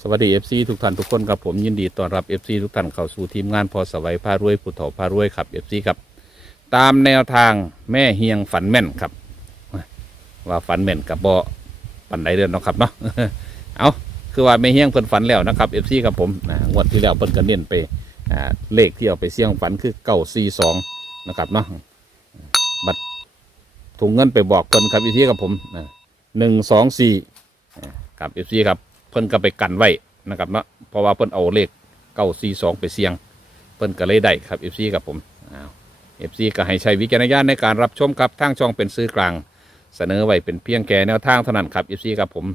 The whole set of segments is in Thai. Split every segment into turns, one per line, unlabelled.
สวัสดีเอฟซีทุกท่านทุกคนครับผมยินดีต้อนรับเอฟซีทุกท่านเข้าสู่ทีมงานพอสวัยพารวยผู้เฒ่าพารวยครับเอฟซีครับตามแนวทางแม่เฮียงฝันแม่นครับ ว่าฝันแม่นกับบอปันไดเดือนเนาะครับเนาะเอาคือว่าแม่เฮียงเพิ่นฝันแล้วนะครับเอฟซีครับผมงวดที่แล้วเพิ่นก็เน้นไปเลขที่เอาไปเสี่ยงฝันคือเก้าสี่สองนะครับเนาะบัตรถุงเงินไปบอกเพิ่นครับเอฟซีครับผมหนึ่งสองสี่ครับเอฟซีครับ พิ่นก็ไปกันไว้นะครับเนาะเพราะว่าเพิ่นเอาเลขเก้าสี่สองไปเสี่ยง เพิ่นก็เลยได้ครับเอฟซีกับผมเอฟซีก็ให้ใช้วิจารณญาณในการรับชมครับทางช่องเป็นซื้อกลางเสนอไว้เป็นเพียงแค่แนวทางเท่านั้นครับเอฟซีครับผม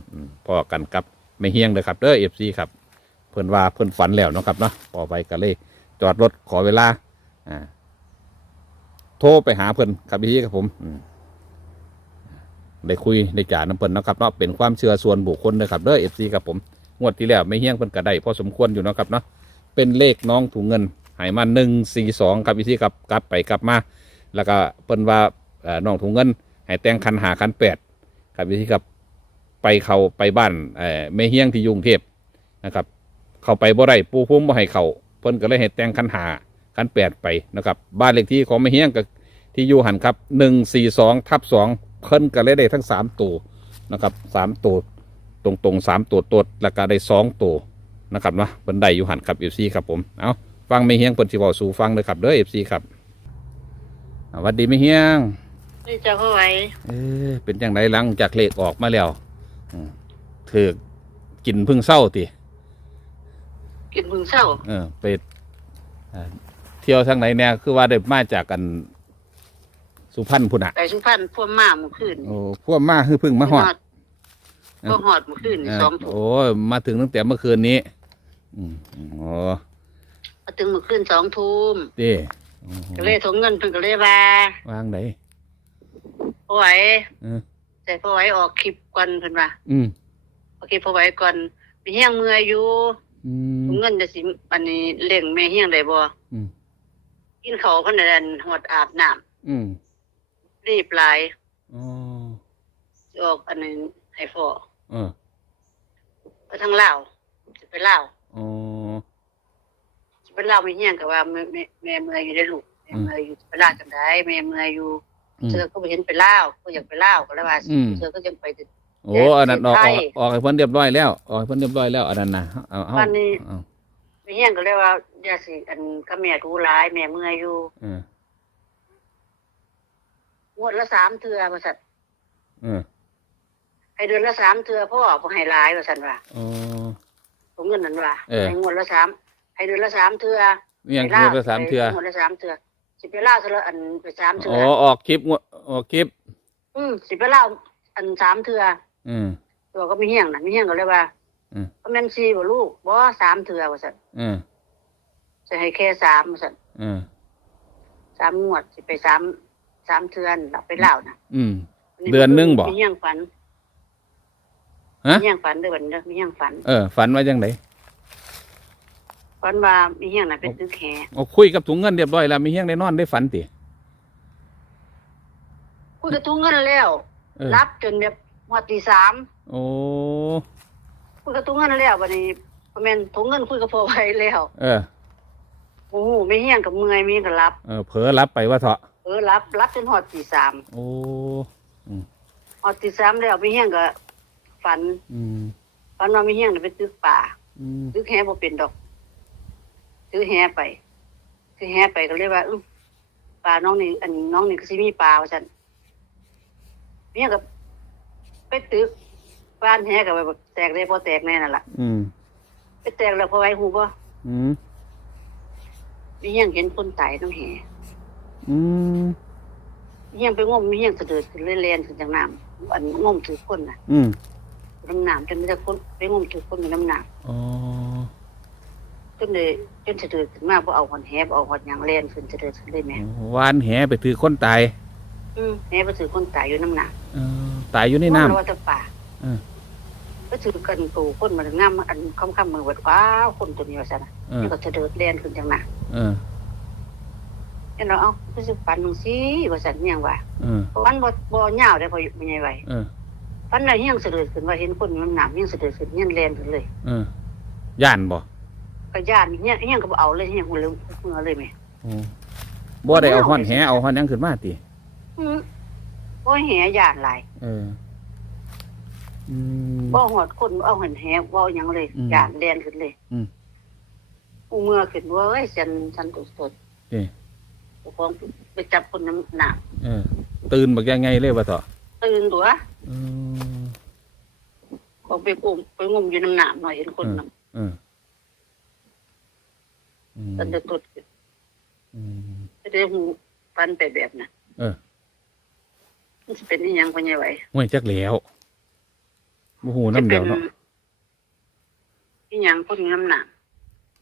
พอกันครับไม่เฮี้ยงเลยครับเด้อเอฟซีครับเพิ่นว่าเพิ่นฝันแล้วนะครับเนาะพอไปก็เลยจอดรถขอเวลาอ่าโทรไปหาเพิ่นครับเอฟซีครับผมอืม ได้คุยได้จ่าน้ำเพิ่นนะครับเนาะเป็นความเชื่อส่วนบุคคลนะครับเด้อเอฟซีครับผมงวดที่แล้วไม่เฮี้ยงเพิ่นก็ได้พอสมควรอยู่นะครับเนาะเป็นเลขน้องถุงเงินหายมาหนึ่งสี่สองครับเอฟซีครับกลับไปกลับมา แล้วก็เพิ่นว่าเอ่อน้องถุงเงินให้แตงคันหาคันแปดครับวิธีครับไปเขาไปบ้านเอ่อแม่เฮียงที่ยุงเทพนะครับ เขาไปบ่ได้ปูพุ่มบ่ให้เขาเพิ่นก็เลยให้แต่งคันหาคันแปดไปนะครับ บ้านเลขที่ของแม่เฮียงก็ที่อยู่หันครับหนึ่งสี่สองทับสอง เพิ่นก็เลยได้ทั้งสามตัวนะครับสามตัวตรงตรงๆสามตัวตดแล้วก็ได้สองตัวนะครับเนาะเพิ่นได้อยู่หันครับเอฟซีครับผมเอาฟังแม่เฮียงเพิ่นสิเว้าสู่ฟังเลยครับเด้อเอฟซีครับอ่าหวัดดีแม่เฮียง
นี่จะเข้าไว้
เอ๊ะเป็นอย่างไรหลังจากเลขออกมาแล้วอืมถือกินพึ่งเศร้าติ
กินมึงเศร้า
เออไปอ่าเที่ยวทางไหนแน่คือว่าได้มาจากกัน สุพรรณพุ่นอะ
ไปสุพรรณพวกมาเมื่อคืน
โอ้พวกมาคือเพึ่งมาหอด
ก็หอดเมื่อคืน
เออ
สองถุง
โอ้ยมาถึงตั้งแต่เมื่อคืนนี้อืมโอ้
มาถึงเมื่อคืนสองทุ่ม
เด้โอ้โห
ก็เลยถงเงินเพิ่นก็เลยว่าวา
งไหน
พ่อไหว้
เออ
แต่พ่อไหว้ออกคลิปก่อนเพิ่นว่า
อืม
ออกคลิปพ่อไหว้ก่อนมีเฮียงเมื่อยอยู่
อืม
ถงเงินจะสิอันนี้เลี้ยงแม่เฮียงได้บ่
อืม
กินข้าวเพิ่นนั่นหอดอาบน้ำ
อืม
รีบหลาย
อ๋อ
สิออกอันนี้ให้พ่อ
เออ
ไปทางลาวสิไปลาว
อ๋อ
สิไปลาวมีเฮียงก็ว่าแม่แม่แม่เมื่อยอยู่ได้ลูกแม่เมื่อยอยู่ไปลาวจังไดแม่เมื่อยอยู่
อืม
เสือก็ไปเห็นไปเล่าวก็อยากไปเล่าวก็แล้วว่า
อืม
เสือก็ยังไปติด
โอ้อันนั้นออกอ
ไท
อก
ย
ออกให้เพิ่นเรียบร้อยแล้วออกให้เพิ่นเรียบร้อยแล้วอันนั้นนะเอาเอา
วันนี้
เอา
ไปเฮียงก็เลยว่าอย่าสิอันก็แม่รู้ร้ายแม่เมื่อยอยู่
เออ
งวดละสามเทือบริษัท
เออ
ให้เดือนละสามเทือพ่อบ่ให้ร้ายบริษัทว่า
อ๋อ
ผมเงินนั้นว่า
เออ
ให้งวดละสามให้เดือนละสามเทือ
นี่ยัง
ไป
คือ
ล่ว
ภาษามเทือ
ไปงวดละสามเทือสิไปเล่าวซะละอันไปสามเทื
อ๋อออกคลิปงวออกคลิป
อืมสิไปเล่าวอันสามเทือ
อืม
ตัวก็มีเฮียงน่ะมีเฮียงก็เลยว่า
อืม
ก็แม่นซีบ่ลูกบ่สามเทือบริษัท
อืม
จะให้แค่สามบริษัท
อืม
สามงวดสิไปสาม สามเทือนหลับไปเล่าวนะ
อืม เดือนหนึ่งบ่
มีเฮียงฝัน
ฮะ
มีเฮียงฝันเด้อบัดนี้เด้อมีเฮียงฝัน
เออฝันว่าจังได
ฝันว่ามีเฮียงน่ะเป็นตึกแห
เอาคุยกับถุงเงินเรียบร้อยแล้วมีเฮียงได้นอนได้ฝันติ
คุยกับทุงเงินแล้ว
เออ
รับจนแบบหัวตีสาม
โอ้
คุยกับทุงเงินแล้วบัดนี้บ่แม่นทุงเงินคุยกับพ่อไว้แล้ว
เออ
โอ้โหมีเฮียงกับเมื่อยมีเฮียงกับรับ
เออเผลอรับไปว่าเถาะ
เออรับรับจนหอดตีสาม
โอ้
หอดตีสามแล้วมีเฮียงก็ฝัน
อืม
ฝันว่ามีเฮียงน่ะเป็นตึกป่า
อืม
ตึกแหบ่เป็นดอกตึกแหไปตึกแหไปก็เลยว่าอื้อปลาน้องนี่อันน้องนี่ก็สิมีปลาว่าซั่นมีเฮียงก็ไปตึกบ้านแหก็แบบแตกได้บ่แตกแน่นั่นล่ะ
อืม
ไปแตกแล้วพอไว้ฮู้บ่
อืม
มีเฮียงเห็นคนตายน้ำแห
อืม
มีเฮียงไปงมมีเฮียงสะเดิดขึ้นเล่นๆขึ้นจากน้ำอันงมถือคนน่ะ
อืม
น้ำน้ำจนไม่ได้คนไปงมถือคนในน้ำน้
อ๋อำ
จนเลยจนสะเดิดขึ้นมาบ่เอาหอนแหบ่เอาหอนหยังเล่นขึ้นสะเดิดขึ้นเลยแม่
วานแหไปถือคนตาย
อืมแหไปถือคนตายอยู่น้ำน้ำ
เออตายอยู่ใน
เพราะ
น้ำ
ว่าจะป่า
เออ
ก็ถือกันตูคนมันงามอันค่ำๆมือวัดว้าวคนตัวนี้ว่าซั่นน่ะ
เออ
นี่ก็สะเดิดเล่นขึ้นจากน้
เออำ
เห็นเราเอ้าก็สิฝันมึงสิว่าซั่นอิหยังว่า
เออ
ฝันบ่บ่ยาวได้พอบ่ใหญ่ไว้
เออ
ฝันได้เฮียงสะเดิดขึ้นว่าเห็นคนอยู่น้ำน้ำเฮียงสะเดิดขึ้นเฮียงเล่นขึ้นเลย
เออย่านบ่
ก็ย่านเนี่ยเนี่ยก็บ่เอาเลยเนี่ยกูเลยเมื่อเลยแม่
อืมบ่ได้เอาฮ้อนแหเอาฮ้อนหยังขึ้นมาติ
อือโอ้ยแหย่านหลาย
เอออืม
บ่หอดคนเอาหันแหบ่เอาหยังเลย
อืม
ย่านแดนขึ้นเลย
อืม
กูเมื่อขึ้นเว้ยฉันฉันตุสด
เอ้ย
กู ของไปจับคนน้ำหนัก
เออ ตื่นบักยังไงเลยว่าเถอะ
ตื่นตัว
อืม
ของไปกุมไปงมอยู่น้ำหนามหน่อยเห็นคนน้
เอออืมำ
ฉันจะตุดขึ้น
อืม
จะได้หูฟันไปแบบนั้น
เออ
มันจะเป็นอีหยังคนใหญ่ไหว
ห่วยจักแล้วบ่ฮู้
จะ
น้ำ
เป็
เดีย
น
วเนาะ
อีหยังคนอยู่น้ำหนาม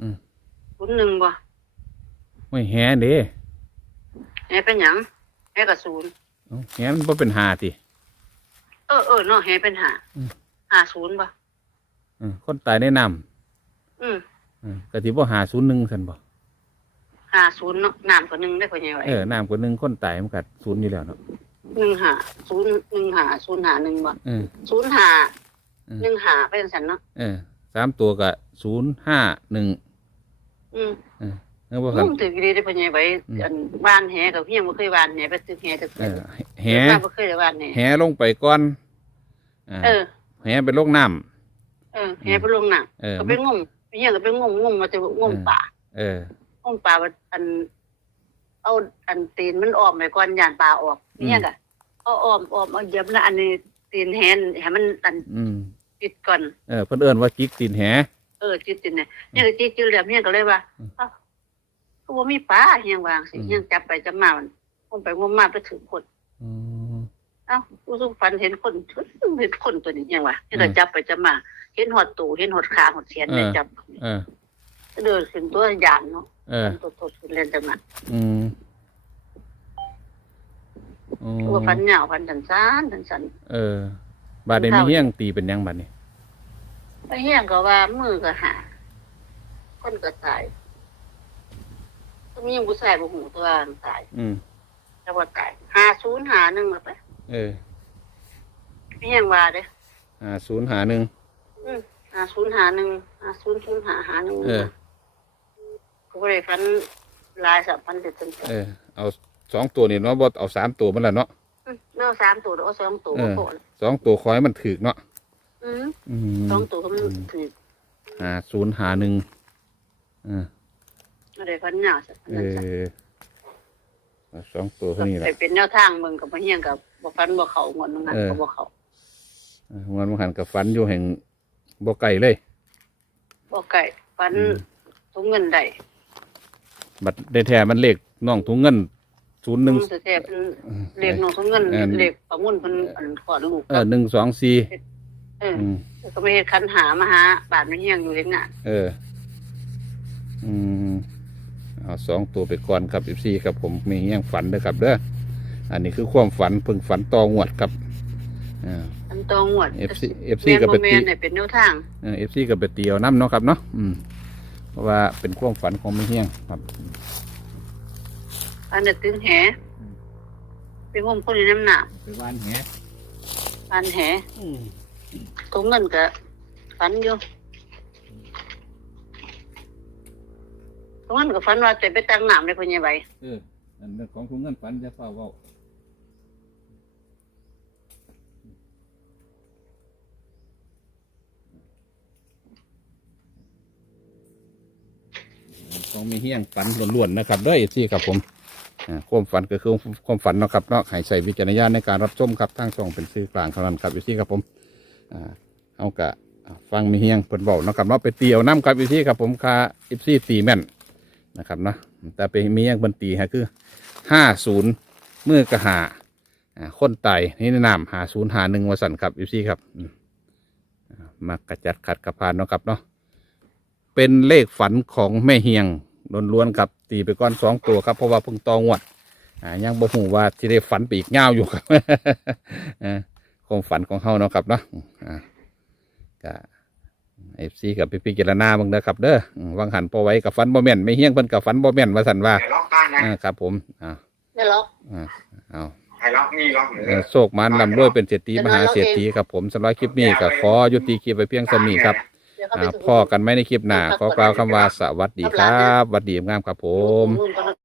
อืม
คนหนึ่งบ่
ห่วยแหเด้
แหเป็นหยังแหกระสูนย์
เอ้าแหมันบ่เป็นหาติ
เออเออเนาะแหเป็นหา
อืม
หาศูนย์บ่
อืมคนตายในน้ำ
อืม
อืมก็สิบ่หาศูนย์หนึ่งซั่นบ่
หาศูนย์เนาะน้ำก็หนึ่งได้คนใหญ่ไหว
เออน้ำกว่าหนึ่งคนตายมันก็ศูนย์อยู่แล้วเนาะ
หนึ่งหาศูนย์หนึ่งหาศูนย์หาหนึ่งบ่
เออ
ศูนย์หา
อืม
หนึ่งหาเป็นสันเนาะ
เออสามตัวก็ศูนย์ห้าหนึ่ง
อืม
เออ เออบ่คัน
นุ่มถือดีได้คนใหญ่ไหว
อืม
อันบ้านแหกับพี่ยังไม่เคยบ้านแหไปซื้อแหถึง
เออแห
ไม่เคยได้บ้านแห
แหลงไปก่อนอ่า
เออ
แหไปลงน้
เออแหไปลงหนักำ
เออ
ก็ไปงมพี่ยังก็ไปงมงมมาจะงมป่า
เออ
งมป่าว่าอัน เอาอันตีนมันออกไปก่อนยานปลาออกพี่ยังก็เอาอ้อมอ้อมเอาเหยียบนะอันนี้ตีนแหนให้มันอัน
อืม
ติดก่อน
เออเพิ่นเอิ้นว่าจิกตีนแห
เออจิตติดเนี่ยเนี่ยก็จิตจิตเหลี่ยมเนี่ยก็เลยว่า
อืม
เอ้า ก็บ่มีปลาเฮียงวางสิ
อืม
เฮียงจับไปจับมามันงมไปงมมาไปถึงคน
อืม
เอ้ารู้สึกฝันเห็นคนเห็นคนตัวนี้ยังวะที่
อื
เรา
ม
จับไปจับมา เห็นหอดตูเห็นหอดขาหอดเสียน
เออ
ได้จับ
เออ
เดินขึ้นตัวยานเนาะ
เออ
ตัวตัวขึ้นเล่นจังมา
อืมอืม
ตัวฟันเหงาฟันสันสันสันสัน
เออ บาดนี้มีเฮียงตีเป็นหยังบัดนี้
ไปเฮียงก็ว่ามือก็หาคนก็ตายก็ มีผู้ชายบ่หูตัวตาย
อืม
แต่ว่าตายหาศูนย์หาหนึ่งมาไป
เออ
เฮียงว่าเด้
หาศูนย์หาหนึ่ง
อืมหาศูนย์หาหนึ่งหาศูนย์ศูนย์หาหาหนึ่ง
เออ
ก็บ่ได้ฟันลายสับฟันเด็ดจน
เออเอาสองตัวนี่เนาะบ่เอาสามตัวมันละเนาะ
อืมเลือกสามตัวหรือเอาสองตัว
เอ
ก็
อ
พอแล้ว
สองตัวคอยมันถึกเนาะ
อืม
อืม
สองตัวก็มันถือ
หาศูนย์หาหนึ่งอ่า
อะ ไรพันหน้าสัก
เออเอาสองตัวเท่านี้แห
ไป
ละ
เป็นแนวทางเมืองกับพะเฮียงกับบ่ฟันบ่เขางอนนั้น
เออ
ก็บ่เขา
อ่าวันมหันกับฟันอยู่แห่งบ่ไก่เลย
บ่ไก่ฟัน
อืม
ทุงเงินได้
บัดได้แท้มันเลขน้องถุงเงินศูนย์หนึ่ง
สุดแท้เป็นเลขน้องทุงเงิน
เออ
เลขประมุนเพิ่นอันขอลูก
เออหนึ่งสองสี่
เออ
อืม
ก็ไม่เฮ็ดคันหามาหาบาดพะเฮียงอยู่เฮ็ดงาน
เออ อืม เอาสองตัวไปก่อนครับอีซี่ครับผมมีเงี้ยงฝันเด้อครับเด้ออันนี้คือความฝันเพิ่งฝันตองวดครับอ่า
อันตองวด
FC FC
แม่น
ก็ไป
บ่แม่
ตี
นให้เป็นแนวทาง
เอฟซีกับไปเตียวน้ำเนาะครับเนาะอืมเพราะว่าเป็นความฝันของไม่เฮียงครับ
อันนี้ตึงแหเป็นงมคนอยู่น้ำหนัก
ไปวานแห
อันแหทุงเงินก็ฟันอยู่ ทุงเงินก็ฟันว่าจะไปตั้งน้ำในพญาไว้
เอออันนั้นของคุณเงินฝันจะเฝ้าเว้าของมีเฮียงฝันล้วนๆนะครับเด้วยที่ครับผมอ่าความฝันก็คือความฝันเนาะครับเนาะให้ใส่วิจารณญาณในการรับชมครับทางช่องเป็นสื่อกลางเท่านั้นครับอยู่ที่ครับผมอ่าเอากะฟังมีเฮียงเปิดบอกนาะครับเนาะไปเตียวน้ำครับอยู่ที่ครับผมคาอิฟซี่ตีแม่น นะครับเนาะแต่ไปมีเฮียงเพิ่นตีฮะคือห้าศูนย์มือกระหาอ่าคนไตนี่แนะนำหาศูนย์หาหนึ่งวสันครับอยู่ที่ครับมากระจัดขัดกระพานเนาะครับเนาะเป็นเลขฝันของแม่เฮียงล้วนๆครับตีไปก้อนสองตัวครับเพราะว่าเพิ่งตองวดอ่ายังบ่หูว่าที่ได้ฝันไปอีกเงาอยู่ครับอ่าความฝันของเฮาเนาะครับเนาะก็ เอฟซีกับพี่พิจารณาเบ้างเด้อครับ เด้ออืมวางหันพอไว้กับฝันบ่แม่นไม่เฮียงเพิ่นกับฝันบ่แม่นว่าสันว่า
ไฮล็อกบ้านนะ
อ่าครับ ผมอ่า
ไม่ล็อก
อ่าเอา
ไฮล็อกนี่ล็อกเหนื
เอ่
อ
อโศกมันลำรวยเป็นเศรษฐีมหาเศรษฐีครับผมสำหรับคลิปนี้ก็ขอยุติคลิปไปเพียงเท่านี้ครับ
เดี๋ยวเขาไป
อ่า
ส่ง
พ่อกันไหมในคลิปหน้าขอกล่าวคำว่าสวัสดีครับสวัสดีงามครับผม
ผม